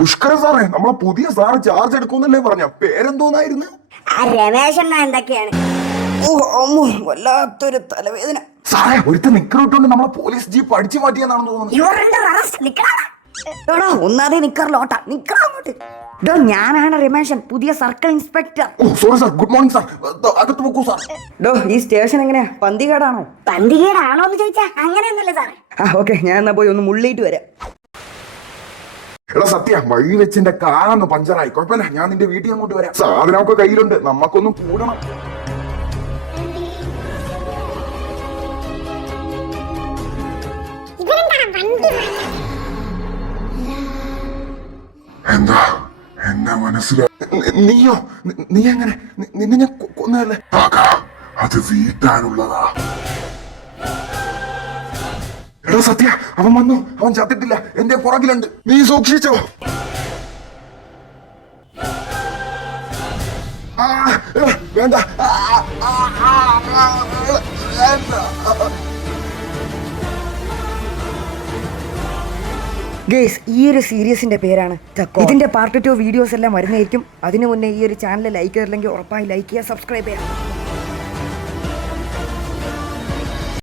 പുഷ്കര സാറേ, നമ്മളെ പുതിയ സാറ് ചാർജ് എടുക്കുന്നല്ലേ പറഞ്ഞ പേരെന്തോന്നായിരുന്നു? രമേശൻ എന്തൊക്കെയാണ്? വല്ലാത്തൊരു തലവേദന. സാറേ, ഒരുത്ത നിക്കറിട്ടുണ്ട് നമ്മളെ പോലീസ് ജീപ്പ് അടിച്ചു മാറ്റിയെന്നാണെന്ന് തോന്നുന്നു. ഒന്നാതെ നിക്കറിലോട്ടാ നിക്കറങ്ങോട്ട്. ഞാനാണ് രമേശൻ, പുതിയ circle inspector. Sorry sir, good morning sir. അകത്ത് വെക്കൂ സാർ. ഈ സ്റ്റേഷൻ എങ്ങനെയാ, പന്തികേടാണോ? പന്തികേടാണോ എന്ന് ചോദിച്ചാ അങ്ങനെയൊന്നുമില്ല സാറേ. ഓക്കെ, ഞാൻ എന്നാ പോയി ഒന്ന് മുള്ളിയിട്ട് വരാം. എടാ സത്യ, വഴി വെച്ചിന്റെ കാറൊന്ന് പഞ്ചറായി. കുഴപ്പമില്ല, ഞാൻ നിന്റെ വീട്ടിൽ അങ്ങോട്ട് വരാം. സാധനമൊക്കെ കയ്യിലുണ്ട്, നമ്മക്കൊന്നും കൂടണം. എന്താ എന്നെ മനസ്സിലായി? നീയോ? നീ എങ്ങനെ? നിന്നെ ഞാൻ കൊന്നതല്ലേ? അത് വീട്ടാനുള്ളതാ. എടാ സത്യ, അവൻ വന്നു. അവൻ ചത്തിട്ടില്ല, എന്റെ പുറകിലുണ്ട്. നീ സൂക്ഷിച്ചോ. വേണ്ട. ഗേസ്, ഈ ഒരു സീരീസിന്റെ പേരാണ് ചക്കോ. ഇതിന്റെ പാർട്ട് 2 വീഡിയോസ് എല്ലാം വരുന്നതായിരിക്കും. അതിനു മുന്നേ ഈ ഒരു ചാനൽ ലൈക്ക് ചെയ്തില്ലെങ്കിൽ ഉറപ്പായി ലൈക്ക് ചെയ്യുക, സബ്സ്ക്രൈബ് ചെയ്യുക.